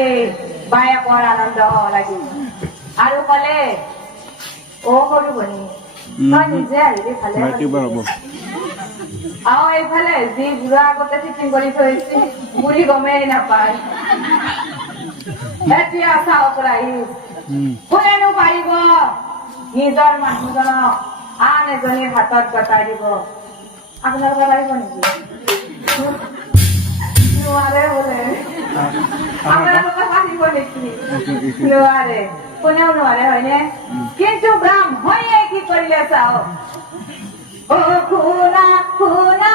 লাগে বায়ে বৰ আনন্দ লাগে আৰু কলে অ সৰু বনি তই নিজে আহিবি ভালে আৰু এইফালে যি বুঢ়া আগতে টিফিন কৰি থৈছে বুঢ়ী গমেই নাপায় এতিয়া চাওক ৰাইজ কোনেনো পাৰিব নিজৰ মানুহজনক আন এজনীৰ হাতত গতাই দিব আপোনালোকে পাৰিব নেকি নোৱাৰে বোলে আপোনালোকে পাৰিব নেকি নোৱাৰে কোনেও নোৱাৰে হয়নে কিন্তু ব্ৰাহ্মণে কি কৰিলে চাওক অ শুনা শুনা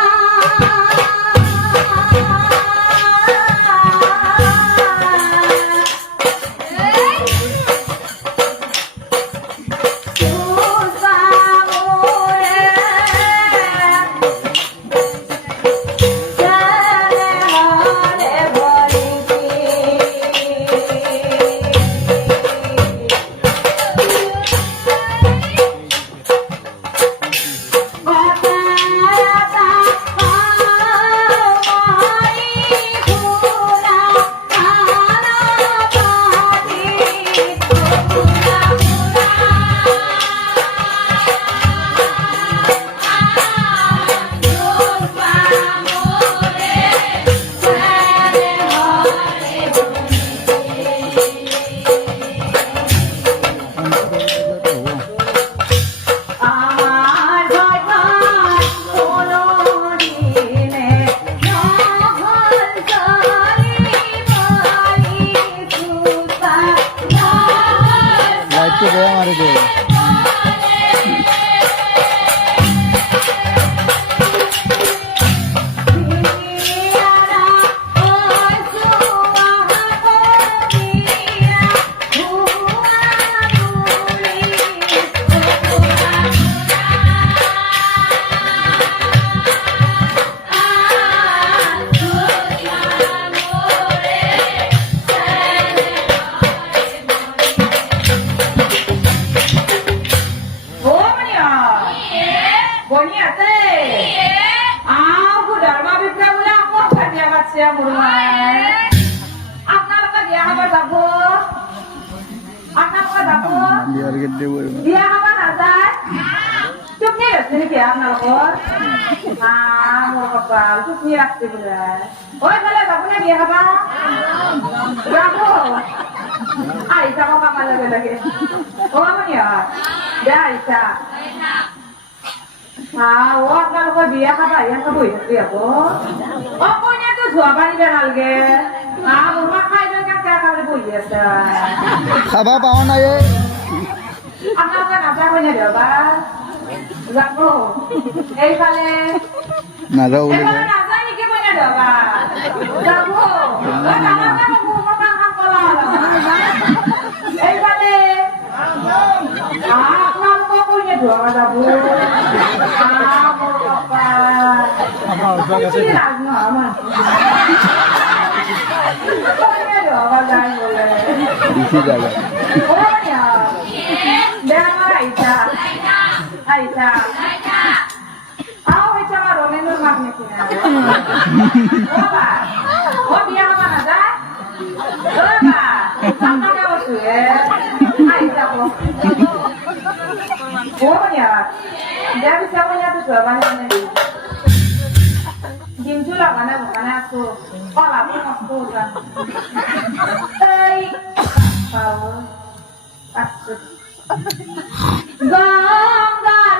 বিয়া খাবা ইয়াত বহি থাকি হব অ কইনাটো ধোৱা পানী নালাগে খাই কেনেকে বহি আছে খাবা পাও নাই আপোনালোকে নাযাব নে দেওবা যাব এইফালে নাযাওঁ নাযায় নেকি কইনা দেওবা যাব এইফালে আপোনালোকৰ কইনা ধোৱা যাব Jim chula bukan aku. Kalau aku aku kan. Hey, power, asik. Ganggar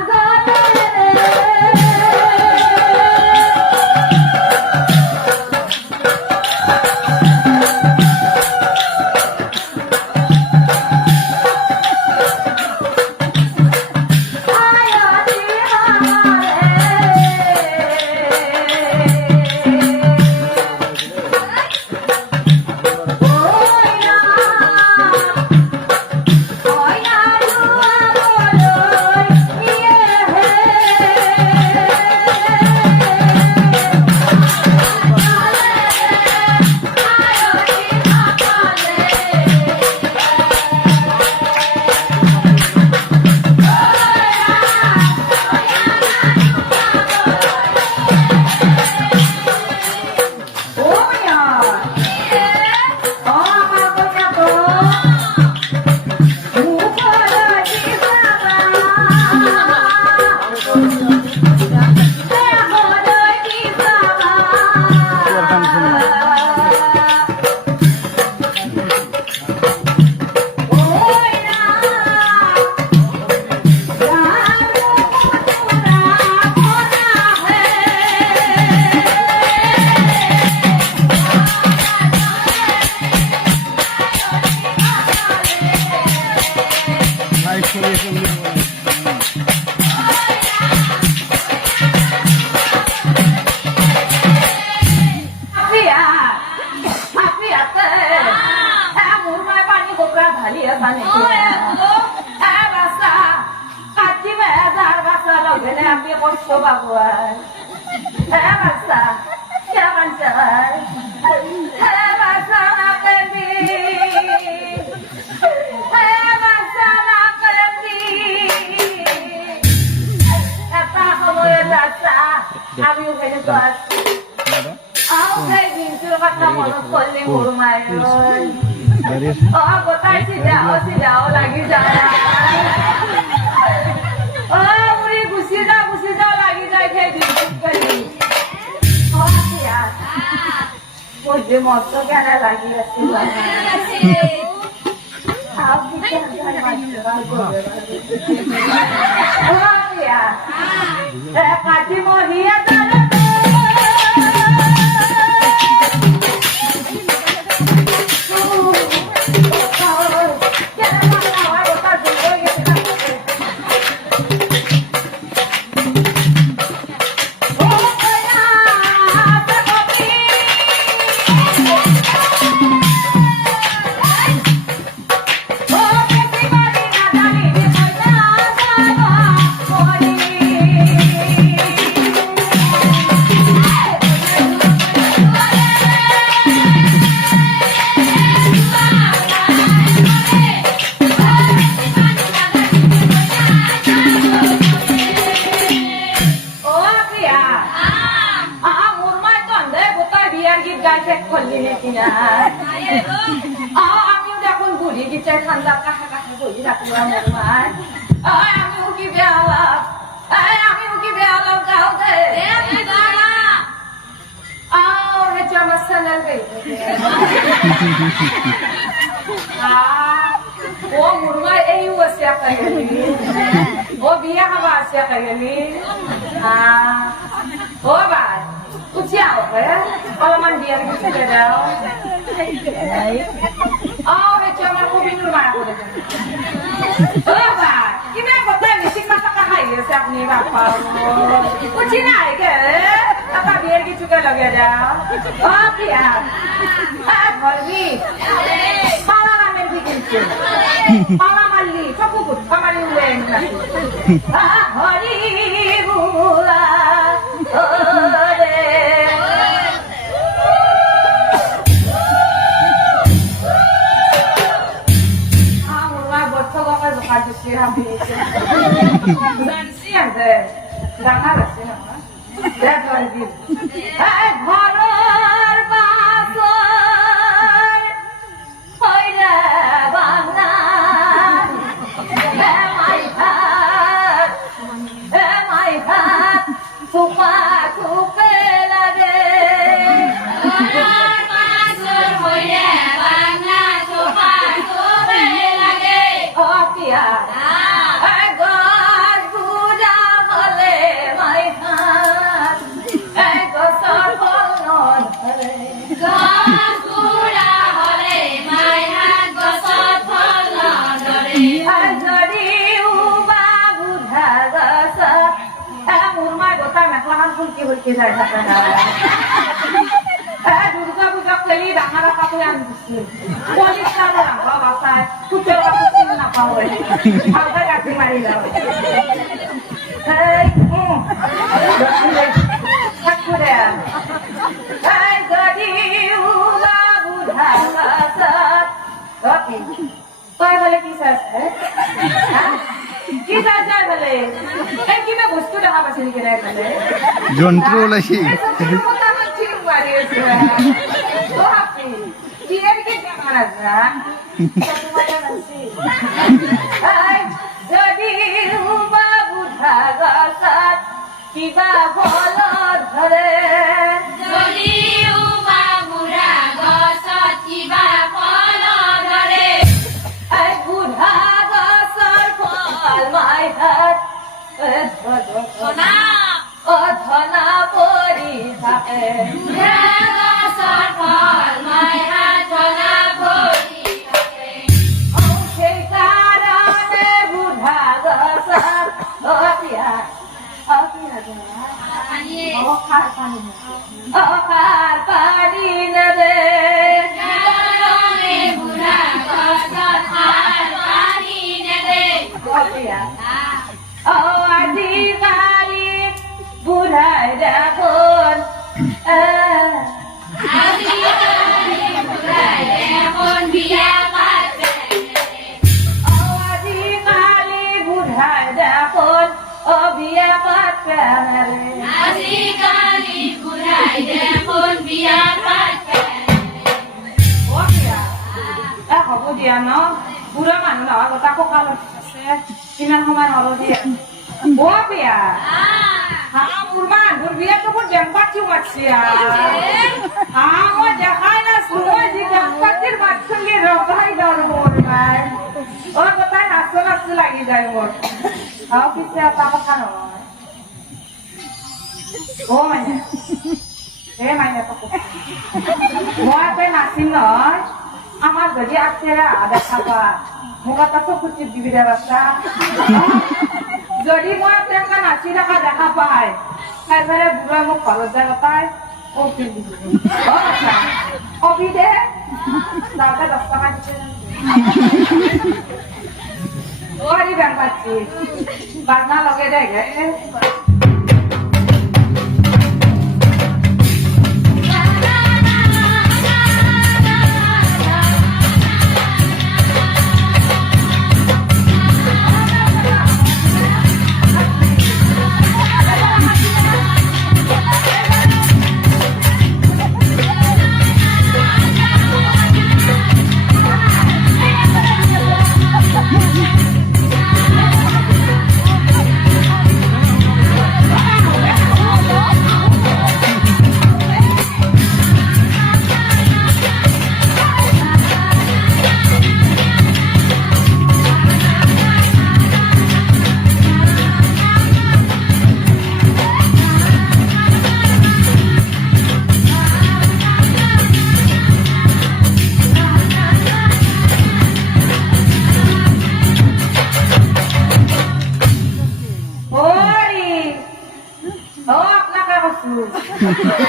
কথা নেকি বাচ্চা কাটি যাৰ বাচ্চা লগে আমি কষ্ট পাব বাচ্চা কিয় কান্দছা বাচ্চা নাকান্দি বাচ্চা নাকান্দি এটা সময়ত বাচ্চা আমিও কেনেকুৱা আছো সেই দিনটোৰ কথা মনত পৰিলে মোৰ মায়ে গোটাই চিধাও লাগি যায় মুড়ি গুচি যাও লাগি যায় সেই দিনটোত কৰি মোৰ যে মস্ত কেনে লাগি আছিল কাটি মহিয়া আমিও দেখোন বুড়ি গিয়ে ঠান্ডা কাছে কাছে বসে রাখলাম আমিও কি বেয়ালাম যাও দে আমার চ্যানেল ও মুরমা এই আছে ও বিয়া খাবা আছে ও ভাই উঠিয়াও অলপমান বিয়ার কিছু দাও সেইটো আমার কবিনুর মায়া করে কিবা কথা মিশিক মাথা খাই আছে আপনি বাপা উঠি নাই কে আপা বিয়ের কিছুকে লগে দাও বিয়া ঘরবি পালা নামের দিকে পালা মারলি চকু আমারি উড়ে হরি বুলা ঘরের পাশর হইলে বাংলা মাই ভাত চুপা চুপে লাগে হইলে বাংলা চুপা চুপে লাগে পিয়া দুর্গা পূজা খেলি ডাঙৰ কাপোৰ আনি দিছিল পলিষ্টাৰ ডাঙৰ বাচাই কুটেৰ কাপোৰ চিনি নাপাওঁ ভালকৈ গাঁঠি মাৰি লওঁ থাকো দে যদি বুঢ়া তই বোলে কি চাইছ কি চাই চাই বোলে এই কিবা বস্তু দেখা পাইছে নেকি নাই বোলে যন্ত্র ওলাইছে যদি বুঢ়া গছত কিবা বল ধৰে যদি বুঢ়া গছত কিবা ফল ধৰে বুঢ়া গছৰ ফল মাই ভাত ধনা পৰি থাকে গছৰ ফল মাই হাত ধনা পৰি থাকে সেইকাৰণে বুঢ়া গছৰ অসাৰ পানী নেদে বুঢ়া গছৰ ও আজিকালি বুঢ়াই দেখোন আজিকালি বুঢ়াই দেখোন ও বিয়া পাতে হ'ব দিয়া ন বুঢ়া মানুহ নহয় গোটা কঁকালত আছে কিমান সময় নৰো দিয়া ও বিয়া মোৰ মানুহৰ বিয়াটো মোৰ বেংপাতিও মাতছি মই দেখাই নাছো মই যি বেংপাতিৰ মাত শুনি ৰখাই দৰ মোৰ মাই গোটাই নাচো নাচো লাগি যায় মোৰ পিছে এটা কথা নহয় মাইনা মাইনা মই নাচিম নহয় আমার যদি আছেরা দেখা পা মোক এটা চকুত দিবি দে বাচ্চা যদি মই তেনেকা নাচি থকা দেখা পাই তাইফালে বুঢ়া মোক ঘৰত যায় পাই কবি দে যাওঁতে 10 টকা দিছে বেং পাচ্ছি বাজনা লগে দে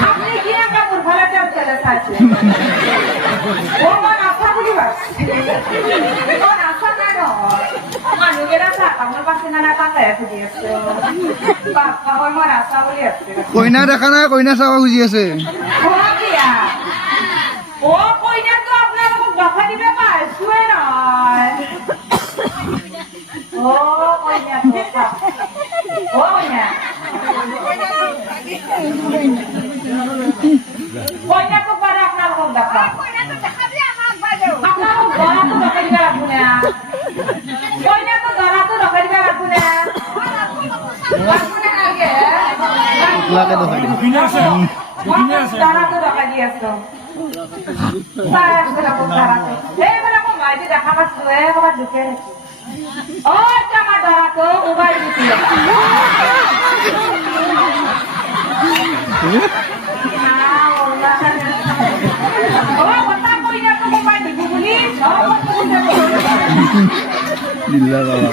আপনি কি একটা মুরফালা চাল চলে সাথে ও মন আশা বলি বাস মন আশা না মানুষেরা আমার পাশে না টাকা এসে দিয়েছে বাবা ওই মন আশা বলি আছে কইনা দেখা নাই কইনা চাবা খুঁজি আছে ও কইনা তো আপনার দেখা দিবে পাইছুয়ে নয় ও কইনা ও কইনা কইনা তো পারে আপনার হোক দেখা আপনার হোক ধরা তো দেখা দিবে রাখবো না কইনা তো ধরা তো দেখা দিবে রাখবো না আগে লাগে দেখা দিবি ধরা তো দেখা দিয়েছো এইবেলা মই মাইটি দেখা পাইছো ক'ৰবাত ঢুকে ও আমার ধরা তো মোবাইল দিছিল দিল্লা বাবা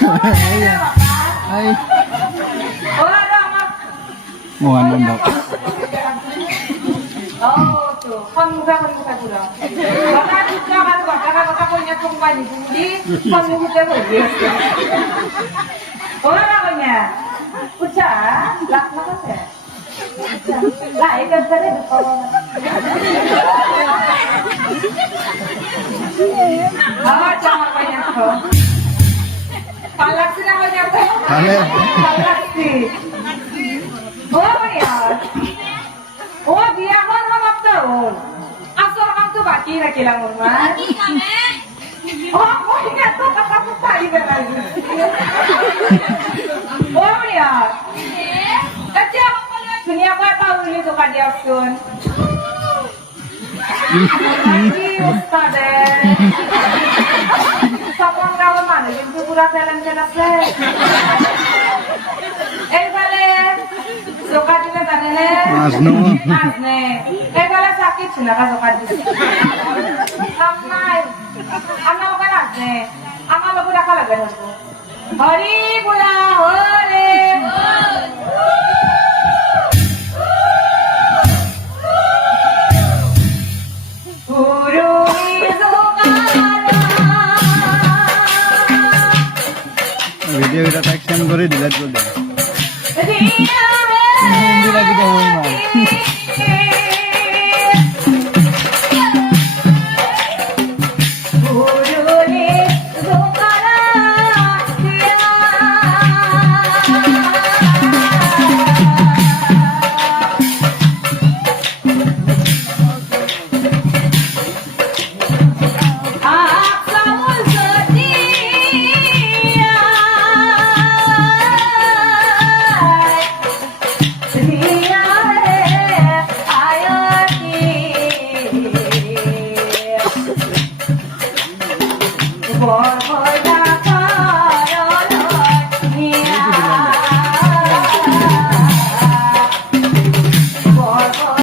মহানন্দ সন্মুখে পুৰা কথা কইনা কোম্পানী বুলি সন্মুখতে বহি আছে কইনা উঠা লাখ লাখ আছে লাখ আছে আমার জামা কইনা ভাল লাগছে না কইনা ভাল লাগছে ও বিয়াখন সমাপ্ত হল আসল কামটো বাকি রাখিলাম ওর মা ও কইনা তো কথা পারি বেলাইছে ও মিয়া আচ্ছা দুনিয়া কয় পাউলি দোকান দিয়াছুন কি উস্তাদে সপন গাঁৱৰ মানুহ কিন্তু পুৰা টেলেণ্টেড আছে এইফালে জোকা দিলে জানেনে নাজনে এইফালে চাকিত ধুনীয়াকে জোকা দিছে কাম নাই আপোনালোকে নাজনে আমাৰ লগত দেখা লাগে হৰি বোলা হৰে ভিডিও এটা সেন্ড করে দিলা কৰি দে। হিন্দী লাগি যাব ইমান।